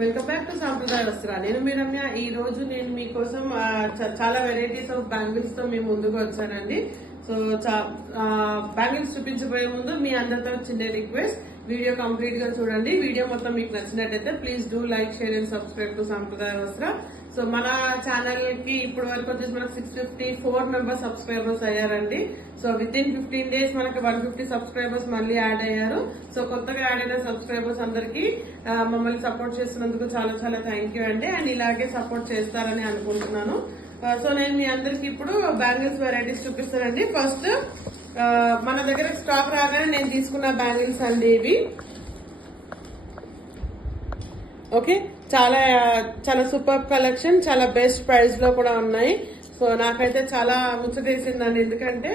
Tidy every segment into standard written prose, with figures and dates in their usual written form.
Welcome back to సాంప్రదాయ వస్త్ర. నేను మీ రమ్య. ఈ రోజు నేను మీకోసం చాలా వెరైటీస్ ఆఫ్ బ్యాంగిల్స్ తో మేము ముందుకు వచ్చానండి. సో బ్యాంగిల్స్ చూపించబోయే ముందు మీ అందరితో చిన్న రిక్వెస్ట్, వీడియో కంప్లీట్ గా చూడండి. వీడియో మొత్తం మీకు నచ్చినట్టయితే please do like, share and subscribe to సాంప్రదాయ వస్త్ర. సో మన ఛానల్ కి ఇప్పటి వరకు వచ్చేసి మనకు 654 మెంబర్స్ సబ్స్క్రైబర్స్ అయ్యారండి. సో విత్ ఇన్ 15 days మనకి 150 సబ్స్క్రైబర్స్ మళ్ళీ యాడ్ అయ్యారు. సో కొత్తగా యాడ్ అయిన సబ్స్క్రైబర్స్ అందరికి మమ్మల్ని సపోర్ట్ చేస్తున్నందుకు చాలా చాలా థ్యాంక్ యూ అండి. అండ్ ఇలాగే సపోర్ట్ చేస్తారని అనుకుంటున్నాను. సో నేను మీ అందరికి ఇప్పుడు బ్యాంగిల్స్ వెరైటీస్ చూపిస్తానండి. ఫస్ట్ మన దగ్గర స్టాక్ రాగానే నేను తీసుకున్న బ్యాంగిల్స్ అండి ఇవి. ఓకే, చాలా చాలా సూపర్ కలెక్షన్, చాలా బెస్ట్ ప్రైస్ లో కూడా ఉన్నాయి. సో నాకైతే చాలా ముచ్చటేసిందండి. ఎందుకంటే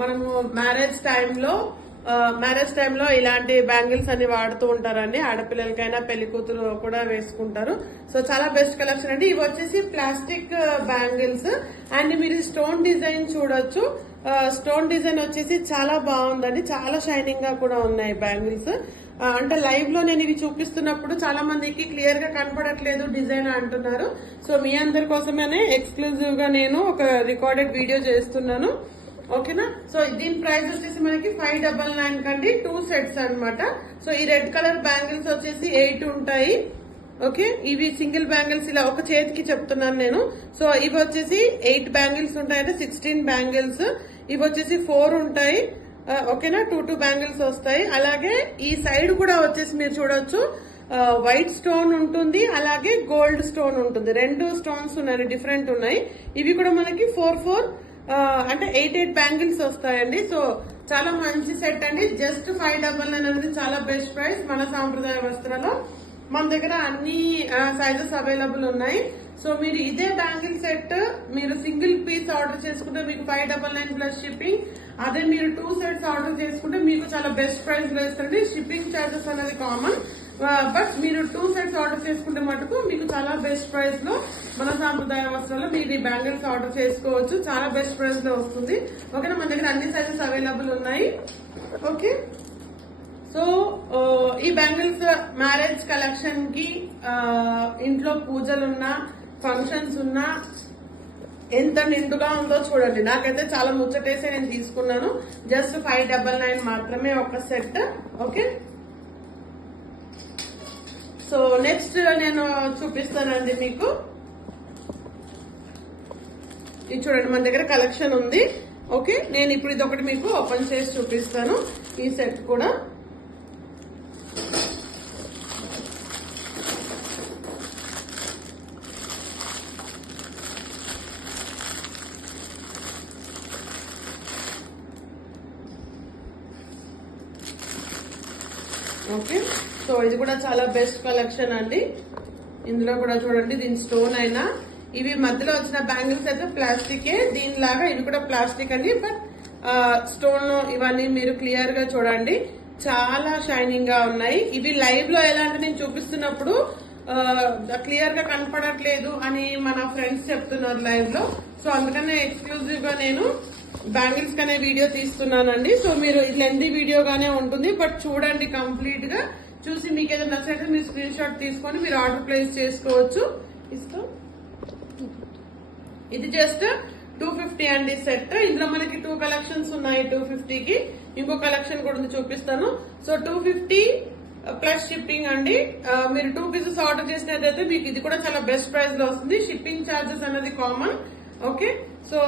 మనము మ్యారేజ్ టైంలో ఇలాంటి బ్యాంగిల్స్ అన్ని వాడుతూ ఉంటారండి. ఆడపిల్లలకైనా పెళ్లి కూతురు కూడా వేసుకుంటారు. సో చాలా బెస్ట్ కలెక్షన్ అండి. ఇవి వచ్చేసి ప్లాస్టిక్ బ్యాంగిల్స్ అండ్ మీరు స్టోన్ డిజైన్ చూడొచ్చు. స్టోన్ డిజైన్ వచ్చేసి చాలా బాగుందండి. చాలా షైనింగ్ గా కూడా ఉన్నాయి బ్యాంగిల్స్. అంటే లైవ్ లో నేను ఇవి చూపిస్తున్నప్పుడు చాలా మందికి క్లియర్ గా కనపడట్లేదు డిజైన్ అంటున్నారు. సో మీ అందరి కోసమే ఎక్స్క్లూజివ్ గా నేను ఒక రికార్డెడ్ వీడియో చేస్తున్నాను. ఓకేనా. సో దీని ప్రైస్ వచ్చేసి మనకి 599 కండి, 2 సెట్స్ అన్నమాట. సో ఈ రెడ్ కలర్ బ్యాంగిల్స్ వచ్చేసి 8 ఉంటాయి. ఓకే, ఇవి సింగిల్ బ్యాంగిల్స్ ఇలా ఒక చేతికి చెప్తున్నాను నేను. సో ఇవి వచ్చేసి 8 బ్యాంగిల్స్ ఉంటాయంటే 16 బ్యాంగిల్స్. ఇవి వచ్చేసి 4 ఉంటాయి. ఓకేనా, 2 బ్యాంగిల్స్ వస్తాయి. అలాగే ఈ సైడ్ కూడా వచ్చేసి మీరు చూడొచ్చు, వైట్ స్టోన్ ఉంటుంది, అలాగే గోల్డ్ స్టోన్ ఉంటుంది. 2 స్టోన్స్ ఉన్నాయి, డిఫరెంట్ ఉన్నాయి. ఇవి కూడా మనకి 4 అంటే 8 బ్యాంగిల్స్ వస్తాయండి. సో చాలా మంచి సెట్ అండి. జస్ట్ 599 అనేది చాలా బెస్ట్ ప్రైస్. మన సాంప్రదాయ వస్త్రాల్లో మన దగ్గర అన్ని సైజెస్ అవైలబుల్ ఉన్నాయి. సో మీరు ఇదే బ్యాంగిల్ సెట్ మీరు సింగిల్ పీస్ ఆర్డర్ చేసుకుంటే మీకు 599 ప్లస్ షిప్పింగ్. అదే మీరు 2 సెట్స్ ఆర్డర్ చేసుకుంటే మీకు చాలా బెస్ట్ ప్రైస్ లో ఇస్తుంది. షిప్పింగ్ చార్జెస్ అనేది కామన్, బట్ మీరు 2 సెట్స్ ఆర్డర్ చేసుకుంటే మటుకు మీకు చాలా బెస్ట్ ప్రైస్ లో మన సాంప్రదాయ వస్త్రాల్లో మీరు ఈ బ్యాంగిల్స్ ఆర్డర్ చేసుకోవచ్చు. చాలా బెస్ట్ ప్రైస్ లో వస్తుంది. ఓకేనా, మన దగ్గర అన్ని సైజెస్ అవైలబుల్ ఉన్నాయి. ఓకే, సో ఈ బ్యాంగిల్స్ మ్యారేజ్ కలెక్షన్ కి, ఇంట్లో పూజలున్నా ఫంక్షన్స్ ఉన్నా ఎంత నిండుగా ఉందో చూడండి. నాకైతే చాలా ముచ్చటేసే నేను తీసుకున్నాను. జస్ట్ 599 మాత్రమే ఒక సెట్. ఓకే, సో నెక్స్ట్ నేను చూపిస్తానండి మీకు. ఇది చూడండి, మన దగ్గర కలెక్షన్ ఉంది. ఓకే, నేను ఇప్పుడు ఇది ఒకటి మీకు ఓపెన్ చేసి చూపిస్తాను. ఈ సెట్ కూడా ఓకే. సో ఇది కూడా చాలా బెస్ట్ కలెక్షన్ అండి. ఇందులో కూడా చూడండి, దీని స్టోన్ అయినా ఇవి మధ్యలో వచ్చిన బ్యాంగిల్స్ అయితే ప్లాస్టికే, దీనిలాగా ఇవి కూడా ప్లాస్టిక్ అండి. బట్ స్టోన్ ఇవన్నీ మీరు క్లియర్ గా చూడండి, చాలా షైనింగ్ గా ఉన్నాయి. ఇవి లైవ్ లో ఎలా అంటే నేను చూపిస్తున్నప్పుడు క్లియర్ గా కనపడట్లేదు అని మన ఫ్రెండ్స్ చెప్తున్నారు లైవ్ లో. సో అందుకనే ఎక్స్క్లూజివ్ గా నేను బ్యాంగిల్స్ కనే వీడియో తీస్తున్నానండి. సో మీరు లెందీ వీడియోగానే ఉంటుంది, బట్ చూడండి కంప్లీట్ గా. చూసి మీకు ఏదైనా నచ్చితే మీరు స్క్రీన్ షాట్ తీసుకొని మీరు ఆర్డర్ ప్లేస్ చేసుకోవచ్చు. ఇది జస్ట్ 250 అండి సెట్. ఇందులో మనకి 2 కలెక్షన్స్ ఉన్నాయి. 250కి ఇంకో కలెక్షన్ కూడా ఉంది, చూపిస్తాను. సో 250 ప్లస్ షిప్పింగ్ అండి. మీరు 2 పీసెస్ ఆర్డర్ చేసినట్లయితే మీకు ఇది కూడా చాలా బెస్ట్ ప్రైస్ లో వస్తుంది. షిప్పింగ్ ఛార్జెస్ అనేది కామన్. ఓకే, సో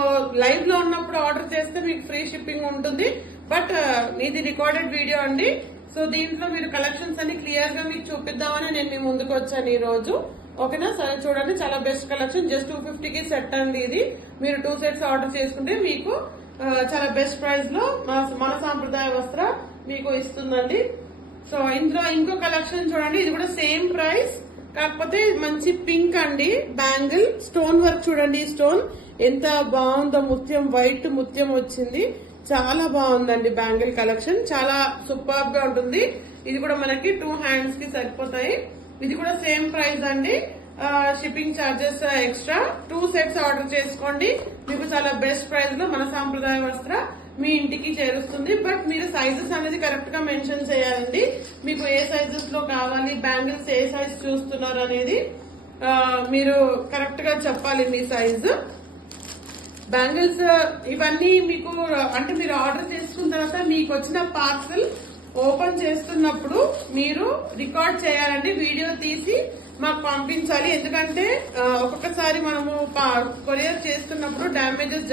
లైవ్ లో ఉన్నప్పుడు ఆర్డర్ చేస్తే మీకు ఫ్రీ షిప్పింగ్ ఉంటుంది, బట్ ఇది రికార్డెడ్ వీడియో అండి. సో దీంట్లో మీరు కలెక్షన్స్ అన్ని క్లియర్ గా మీకు చూపిద్దామని నేను మీ ముందుకు వచ్చాను ఈ రోజు. ఓకేనా, సరే చూడండి, చాలా బెస్ట్ కలెక్షన్. జస్ట్ 250కి సెట్ అండి ఇది. మీరు 2 సెట్స్ ఆర్డర్ చేసుకుంటే మీకు చాలా బెస్ట్ ప్రైస్ లో మన సాంప్రదాయ వస్త్ర మీకు ఇస్తుందండి. సో ఇందులో ఇంకో కలెక్షన్ చూడండి, ఇది కూడా సేమ్ ప్రైస్, కాకపోతే మంచి పింక్ అండి బ్యాంగిల్. స్టోన్ వర్క్ చూడండి, ఈ స్టోన్ ఎంత బాగుందో, ముత్యం, వైట్ ముత్యం వచ్చింది. చాలా బాగుందండి బ్యాంగిల్ కలెక్షన్, చాలా సూపర్ గా ఉంటుంది. ఇది కూడా మనకి 2 హ్యాండ్స్ కి సరిపోతాయి. ఇది కూడా సేమ్ ప్రైస్ అండి. Shipping charges extra. 2 sets order చేసుకోండి, మీకు చాలా బెస్ట్ ప్రైస్ లో మన సాంప్రదాయ వస్త్ర మీ ఇంటికి చేరుస్తుంది. బట్ మీరు సైజెస్ అనేది కరెక్ట్ గా మెన్షన్ చేయాలండి. మీకు ఏ సైజెస్ లో కావాలి, బ్యాంగిల్స్ ఏ సైజ్ చూస్తున్నారు అనేది మీరు కరెక్ట్ గా చెప్పాలి మీ సైజు. బ్యాంగిల్స్ ఇవన్నీ మీకు అంటే మీరు ఆర్డర్ చేసుకున్న తర్వాత మీకు వచ్చిన పార్సల్ ఓపెన్ చేస్తున్నప్పుడు మీరు రికార్డ్ చేయాలండి, వీడియో తీసి మాకు పంపించాలి. ఎందుకంటే ఒక్కొక్కసారి మనము కొరియర్ చేస్తున్నప్పుడు డ్యామేజెస్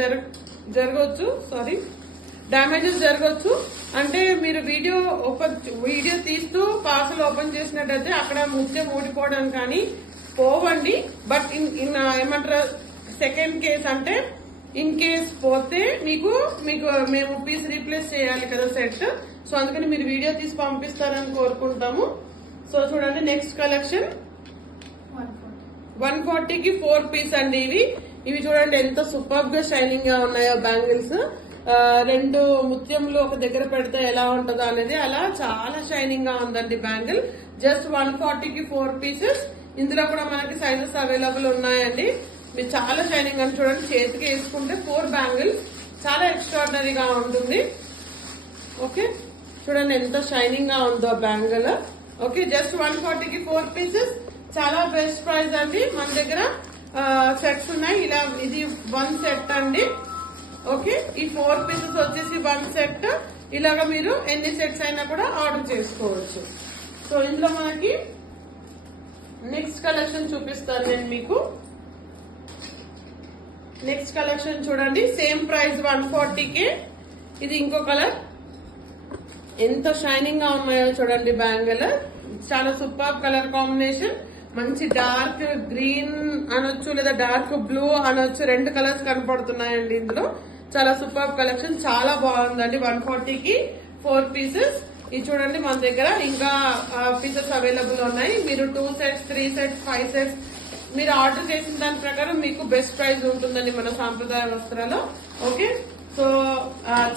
జరగవచ్చు. అంటే మీరు వీడియో తీస్తూ పార్సల్ ఓపెన్ చేసినట్టయితే అక్కడ ముత్యం ఊడిపోవడం కానీ పోవండి. బట్ ఏమంటారు, సెకండ్ కేస్ అంటే ఇన్ కేస్ పోతే మీకు మేము పీస్ రీప్లేస్ చేయాలి కదా సెట్. సో అందుకని మీరు వీడియో తీసి పంపిస్తారని కోరుకుంటాము. సో చూడండి నెక్స్ట్ కలెక్షన్ 140కి 4 పీస్ అండి. ఇవి చూడండి ఎంత సూపర్ గా షైనింగ్ గా ఉన్నాయో బ్యాంగిల్స్. 2 ముత్యంలు ఒక దగ్గర పెడితే ఎలా ఉంటుందో అనేది అలా చాలా షైనింగ్ గా ఉందండి బ్యాంగిల్. Just 140కి 4 pieces. ఇందులో కూడా మనకి సైజెస్ అవైలబుల్ ఉన్నాయండి. మీరు చాలా షైనింగ్ అని చూడండి, చేతికి వేసుకుంటే 4 బ్యాంగిల్ చాలా ఎక్స్ట్రాడినరీగా ఉంటుంది. ఓకే చూడండి ఎంత షైనింగ్ గా ఉందో బ్యాంగిల్. ఓకే జస్ట్ 140కి 4 పీసెస్, చాలా బెస్ట్ ప్రైస్ అండి. మన దగ్గర సెట్స్ ఉన్నాయి. ఇలా ఇది 1 సెట్ అండి. ఓకే ఈ 4 పీసెస్ వచ్చేసి 1 సెట్. ఇలాగా మీరు ఎన్ని సెట్స్ అయినా కూడా ఆర్డర్ చేసుకోవచ్చు. సో ఇందులో మనకి నెక్స్ట్ కలెక్షన్ చూపిస్తాను నేను మీకు. నెక్స్ట్ కలెక్షన్ చూడండి, సేమ్ ప్రైస్ 140కే. ఇది ఇంకో కలర్, ఎంత షైనింగ్ గా ఉన్నాయో చూడండి బ్యాంగిల్. చాలా సూపర్ కలర్ కాంబినేషన్. మంచి డార్క్ గ్రీన్ అనొచ్చు లేదా డార్క్ బ్లూ అనొచ్చు, 2 కలర్స్ కనపడుతున్నాయండి ఇందులో. చాలా సూపర్ కలెక్షన్, చాలా బాగుందండి. 140కి 4 పీసెస్. ఇది చూడండి మన దగ్గర ఇంకా పీసెస్ అవైలబుల్ ఉన్నాయి. మీరు 2 సెట్స్ 3 సెట్స్ 5 సెట్స్ మీరు ఆర్డర్ చేసిన దాని ప్రకారం మీకు బెస్ట్ ప్రైస్ ఉంటుందండి మన సాంప్రదాయ వస్త్రాలు. ఓకే సో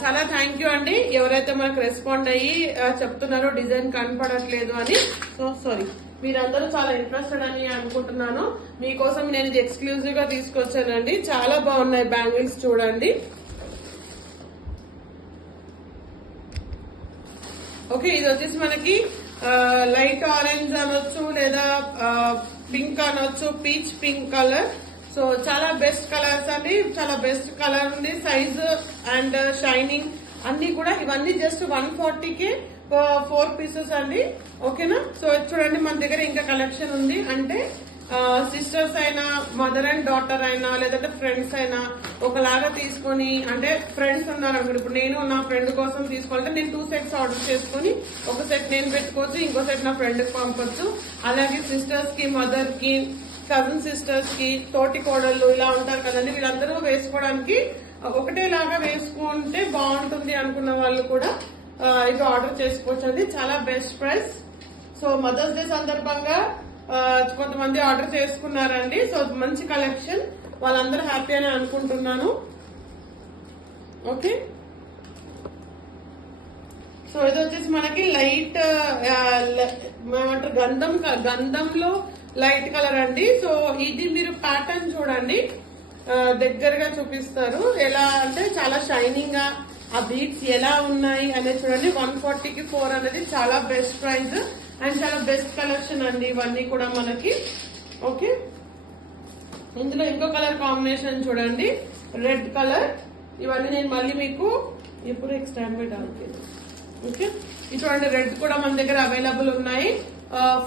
చాలా థ్యాంక్ యూ అండి ఎవరైతే మనకు రెస్పాండ్ అయ్యి చెప్తున్నారో డిజైన్ కనపడట్లేదు అని. సో సారీ, మీరందరూ చాలా ఇంట్రెస్టెడ్ అని అనుకుంటున్నాను. మీకోసం నేను ఇది ఎక్స్క్లూజివ్ గా తీసుకొచ్చానండి. చాలా బాగున్నాయి బ్యాంగిల్స్ చూడండి. ఓకే ఇది వచ్చేసి మనకి లైట్ ఆరెంజ్ అనొచ్చు లేదా పింక్ అనొచ్చు, పీచ్ పింక్ కలర్. సో చాలా బెస్ట్ కలర్స్ అండి, చాలా బెస్ట్ కలర్ ఉంది. సైజ్ అండ్ షైనింగ్ అన్ని కూడా ఇవన్నీ జస్ట్ 140కే 4 పీసెస్ అండి. ఓకేనా. సో చూడండి మన దగ్గర ఇంకా కలెక్షన్ ఉంది. అంటే సిస్టర్స్ అయినా మదర్ అండ్ డాటర్ అయినా లేదంటే ఫ్రెండ్స్ అయినా ఒకలాగా తీసుకొని, అంటే ఫ్రెండ్స్ ఉన్నారు అనుకోండి, ఇప్పుడు నేను నా ఫ్రెండ్ కోసం తీసుకోవాలంటే నేను 2 సెట్స్ ఆర్డర్ చేసుకుని ఒక సెట్ నేను పెట్టుకోవచ్చు, ఇంకో సెట్ నా ఫ్రెండ్ కి పంపొచ్చు. అలాగే సిస్టర్స్ కి, మదర్ కి, కజిన్ సిస్టర్స్ కి, తోటి కోడళ్ళు ఇలా ఉంటారు కదండి, వీళ్ళందరూ వేసుకోవడానికి ఒకటేలాగా వేసుకుంటే బాగుంటుంది అనుకున్న వాళ్ళు కూడా ఇది ఆర్డర్ చేసుకోవచ్చు అండి. చాలా best price. So mother's day సందర్భంగా కొంతమంది ఆర్డర్ చేసుకున్నారండి. సో మంచి కలెక్షన్, వాళ్ళందరూ హ్యాపీ అని అనుకుంటున్నాను. ఓకే సో ఇది వచ్చేసి మనకి లైట్ ఏమంటారు గంధంలో లైట్ కలర్ అండి. సో ఇది మీరు ప్యాటర్న్ చూడండి, దగ్గరగా చూపిస్తారు. ఎలా అంటే చాలా షైనింగ్ గా ఆ బీట్స్ ఎలా ఉన్నాయి అనేది చూడండి. 140కి 4 అనేది చాలా బెస్ట్ ప్రైస్ అండ్ చాలా బెస్ట్ కలెక్షన్ అండి ఇవన్నీ కూడా మనకి. ఓకే ఇందులో ఇంకో కలర్ కాంబినేషన్ చూడండి, రెడ్ కలర్. ఇవన్నీ నేను మళ్ళీ మీకు ఎప్పుడు ఎక్స్టాండ్ పెట్టాలి. ఓకే ఇది చూడండి, రెడ్ కూడా మన దగ్గర అవైలబుల్ ఉన్నాయి.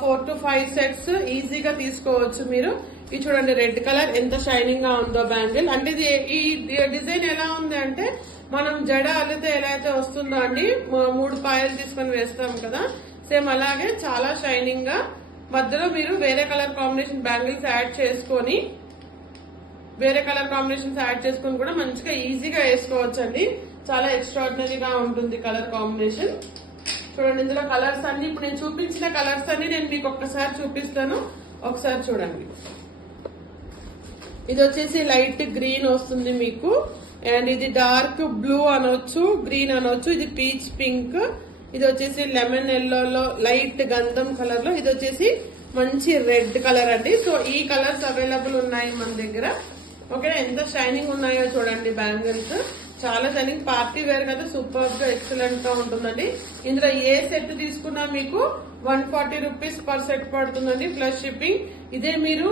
4 to 5 సెట్స్ ఈజీగా తీసుకోవచ్చు మీరు. ఇది చూడండి రెడ్ కలర్ ఎంత షైనింగ్ గా ఉందో బ్యాంగిల్. అంటే ఈ డిజైన్ ఎలా ఉంది అంటే మనం జడ అల్లితే ఎలా అయితే వస్తుందో అండి, 3 పాయలు తీసుకొని వేస్తాం కదా, సేమ్ అలాగే చాలా షైనింగ్ గా. మధ్యలో మీరు వేరే కలర్ కాంబినేషన్ బ్యాంగిల్స్ యాడ్ చేసుకొని కూడా మంచిగా ఈజీగా వేసుకోవచ్చు అండి. చాలా ఎక్స్ట్రాడినరీగా ఉంటుంది కలర్ కాంబినేషన్. చూడండి ఇందులో కలర్స్ అన్ని, ఇప్పుడు నేను చూపించిన కలర్స్ అన్ని నేను మీకు ఒక్కసారి చూపిస్తాను, ఒకసారి చూడండి. ఇది వచ్చేసి లైట్ గ్రీన్ వస్తుంది మీకు, అండ్ ఇది డార్క్ బ్లూ అనొచ్చు, గ్రీన్ అనొచ్చు. ఇది పీచ్ పింక్, ఇది వచ్చేసి లెమన్ ఎల్లోలో లైట్ గంధం కలర్ లో, ఇది వచ్చేసి మంచి రెడ్ కలర్ అండి. సో ఈ కలర్స్ అవైలబుల్ ఉన్నాయి మన దగ్గర. ఓకే ఎంత షైనింగ్ ఉన్నాయో చూడండి బ్యాంగిల్స్. చాలా షైనింగ్, పార్టీ వేర్ కదా, సూపర్ గా ఎక్సలెంట్ గా ఉంటుందండి. ఇందులో ఏ సెట్ తీసుకున్నా మీకు 140 రూపీస్ పర్ సెట్ పడుతుందండి ప్లస్ షిప్పింగ్. ఇదే మీరు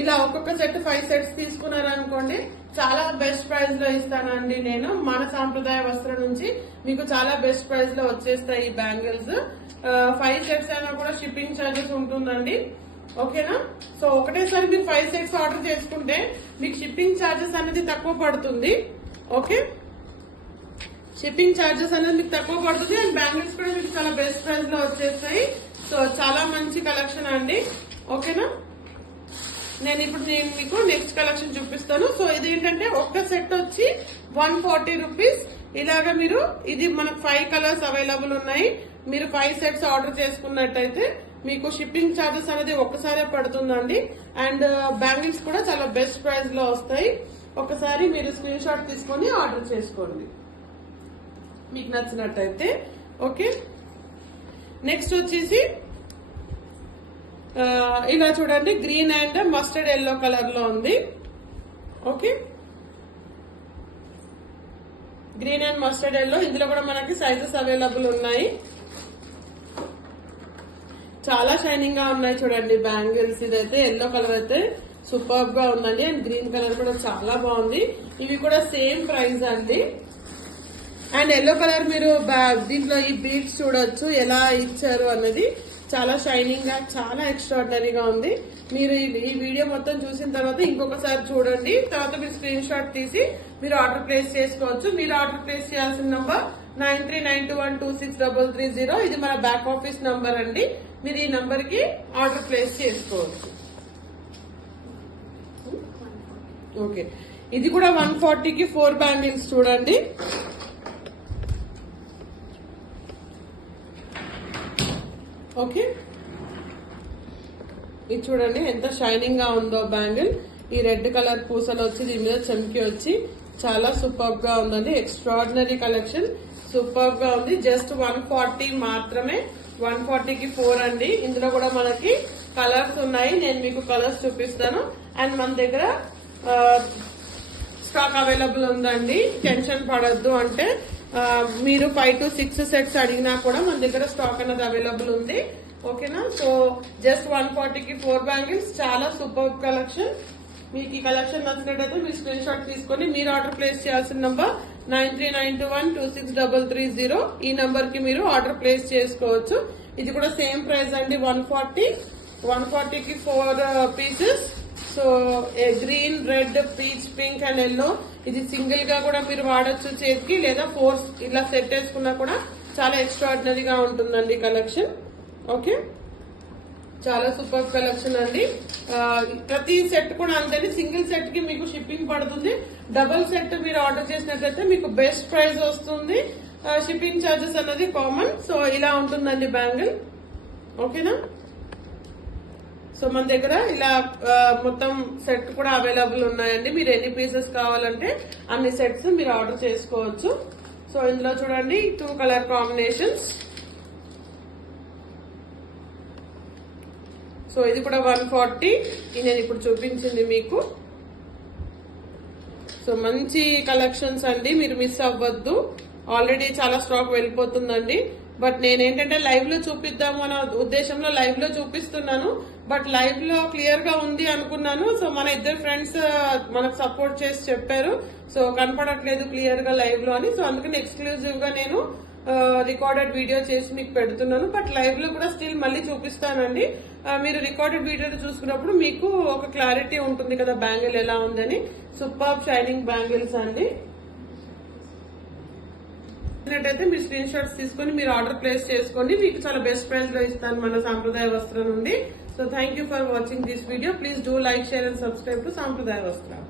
ఇలా ఒక్కొక్క సెట్ 5 సెట్స్ తీసుకున్నారనుకోండి చాలా బెస్ట్ ప్రైస్ లో ఇస్తానండి నేను. మన సాంప్రదాయ వస్త్రం నుంచి మీకు చాలా బెస్ట్ ప్రైస్ లో వచ్చేస్తాయి ఈ బ్యాంగిల్స్. 5 సెట్స్ అయినా కూడా షిప్పింగ్ ఛార్జెస్ ఉంటుందండి. ఓకేనా? సో ఒకటేసారి మీరు 5 సెట్స్ ఆర్డర్ చేసుకుంటే మీకు షిప్పింగ్ ఛార్జెస్ అనేది తక్కువ పడుతుంది. ఓకే, షిప్పింగ్ ఛార్జెస్ అనేది మీకు తక్కువ పడుతుంది అండ్ బ్యాంగిల్స్ కూడా మీకు చాలా బెస్ట్ ప్రైస్ లో వచ్చేస్తాయి. సో చాలా మంచి కలెక్షన్ అండి. ఓకేనా? నేను ఇప్పుడు మీకు నెక్స్ట్ కలెక్షన్ చూపిస్తాను. సో ఇది ఏంటంటే ఒక్క సెట్ వచ్చి 140 రూపీస్. ఇలాగా మీరు ఇది మనకు 5 కలర్స్ అవైలబుల్ ఉన్నాయి. మీరు 5 సెట్స్ ఆర్డర్ చేసుకున్నట్టయితే మీకు షిప్పింగ్ ఛార్జెస్ అనేది ఒక్కసారే పడుతుందండి. అండ్ బ్యాంగిల్స్ కూడా చాలా బెస్ట్ ప్రైస్ లో వస్తాయి. ఒకసారి మీరు స్క్రీన్ షాట్ తీసుకొని ఆర్డర్ చేసుకోండి మీకు నచ్చినట్టయితే. ఓకే, నెక్స్ట్ వచ్చేసి ఇలా చూడండి, green and mustard yellow colour లో ఉంది. Okay, green and mustard yellow, ఇందులో కూడా మనకి సైజెస్ అవైలబుల్ ఉన్నాయి. చాలా షైనింగ్ గా ఉన్నాయి చూడండి బ్యాంగిల్స్. ఇదైతే ఎల్లో కలర్ అయితే సూపర్ గా ఉందండి అండ్ గ్రీన్ కలర్ కూడా చాలా బాగుంది. ఇవి కూడా సేమ్ ప్రైస్ అండి. అండ్ ఎల్లో కలర్ మీరు దీంట్లో ఈ బీడ్స్ చూడొచ్చు ఎలా ఇచ్చారు అన్నది. చాలా షైనింగ్ గా చాలా ఎక్స్ట్రాడినరీగా ఉంది. మీరు ఈ వీడియో మొత్తం చూసిన తర్వాత ఇంకొకసారి చూడండి, తర్వాత మీరు స్క్రీన్ షాట్ తీసి మీరు ఆర్డర్ ప్లేస్ చేసుకోవచ్చు. మీరు ఆర్డర్ ప్లేస్ చేయాల్సిన నంబర్ 9392126330. ఇది మన బ్యాక్ ఆఫీస్ నంబర్ అండి. మీరు ఈ నంబర్ కి ఆర్డర్ ప్లేస్ చేసుకోవచ్చు. ఓకే, ఇది కూడా 140కి 4 బ్యాంగిల్స్ చూడండి. ఓకే, ఇది చూడండి ఎంత షైనింగ్ గా ఉందో బ్యాంగిల్. ఈ రెడ్ కలర్ పూసలు వచ్చి దీని మీద చమ్కి వచ్చి చాలా సూపర్ గా ఉందండి. ఎక్స్ట్రాడినరీ కలెక్షన్, సూపర్ గా ఉంది. జస్ట్ 140 మాత్రమే. 140కి 4 అండి. ఇందులో కూడా మనకి కలర్స్ ఉన్నాయి, నేను మీకు కలర్స్ చూపిస్తాను. అండ్ మన దగ్గర స్టాక్ అవైలబుల్ ఉందండి. టెన్షన్ పడద్దు, అంటే మీరు 5 to 6 సెట్స్ అడిగినా కూడా మన దగ్గర స్టాక్ అనేది అవైలబుల్ ఉంది. ఓకేనా? సో జస్ట్ 140కి 4 బ్యాంగిల్స్, చాలా సూపర్ కలెక్షన్. మీకు ఈ కలెక్షన్ నచ్చినట్టయితే మీరు స్క్రీన్ షాట్ తీసుకొని మీరు ఆర్డర్ ప్లేస్ చేయాల్సిన నంబర్ 9392126330. ఈ నంబర్ కి మీరు ఆర్డర్ ప్లేస్ చేసుకోవచ్చు. ఇది కూడా సేమ్ ప్రైస్ అండి, 140కి 4 pieces. So green, red, peach, pink and yellow. ఇది సింగిల్ గా కూడా మీరు వాడచ్చు చేతికి, లేదా 4 ఇలా సెట్ వేసుకున్నా కూడా చాలా ఎక్స్ట్రాడినరీగా ఉంటుందండి కలెక్షన్. ఓకే, చాలా సూపర్ కలెక్షన్ అండి. ప్రతి సెట్ కూడా అంతేనే, సింగిల్ సెట్ కి మీకు షిప్పింగ్ పడుతుంది. డబుల్ సెట్ మీరు ఆర్డర్ చేసినట్లయితే మీకు బెస్ట్ ప్రైస్ వస్తుంది. షిప్పింగ్ ఛార్జెస్ అన్నది కామన్. సో ఇలా ఉంటుందండి బ్యాంగిల్. ఓకేనా? సో మన దగ్గర ఇలా మొత్తం సెట్ కూడా అవైలబుల్ ఉన్నాయండి. మీరు ఎన్ని పీసెస్ కావాలంటే అన్ని సెట్స్ మీరు ఆర్డర్ చేసుకోవచ్చు. సో ఇందులో చూడండి 2 కలర్ కాంబినేషన్స్. సో ఇది కూడా 140. నేను ఇప్పుడు చూపించింది మీకు. సో మంచి కలెక్షన్స్ అండి, మీరు మిస్ అవ్వద్దు. ఆల్రెడీ చాలా స్టాక్ వెళ్ళిపోతుందండి. బట్ నేనేంటంటే లైవ్ లో చూపిద్దాము అనే ఉద్దేశంలో లైవ్ లో చూపిస్తున్నాను. బట్ లైవ్ లో క్లియర్ గా ఉంది అనుకున్నాను. సో మన ఇద్దరు ఫ్రెండ్స్ మనకు సపోర్ట్ చేసి చెప్పారు, సో కనపడట్లేదు క్లియర్ గా లైవ్ లో అని. సో అందుకని ఎక్స్క్లూజివ్ గా నేను రికార్డెడ్ వీడియో చేసి మీకు పెడుతున్నాను. బట్ లైవ్ లో కూడా స్టిల్ మళ్ళీ చూపిస్తానండి. మీరు రికార్డెడ్ వీడియో చూసుకున్నప్పుడు మీకు ఒక క్లారిటీ ఉంటుంది కదా బ్యాంగిల్ ఎలా ఉందని. సూపర్ షైనింగ్ బ్యాంగిల్స్ అండి. అయితే మీరు స్క్రీన్ షాట్స్ తీసుకొని మీరు ఆర్డర్ ప్లేస్ చేసుకోండి. మీకు చాలా బెస్ట్ ప్రైస్ లో ఇస్తాను మన సాంప్రదాయ వస్త్రం నుండి. So thank you for watching this video. Please do like, share and subscribe to సాంప్రదాయ వస్త్రం.